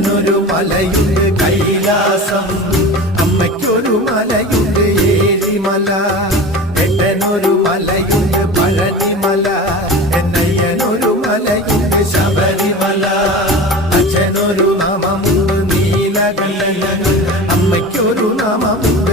അച്ഛനൊരു മലയുണ്ട് കൈലാസം, അമ്മയ്ക്കൊരു മലയുണ്ട് ഏഴിമല, എട്ടനൊരു മലയുണ്ട് പഴനിമല, എന്നയ്യനൊരു മലയുണ്ട് ശബരിമല. അച്ഛനൊരു നാമമുണ്ട് നീലകണ്ഠൻ, അമ്മയ്ക്കൊരു നാമമുണ്ട്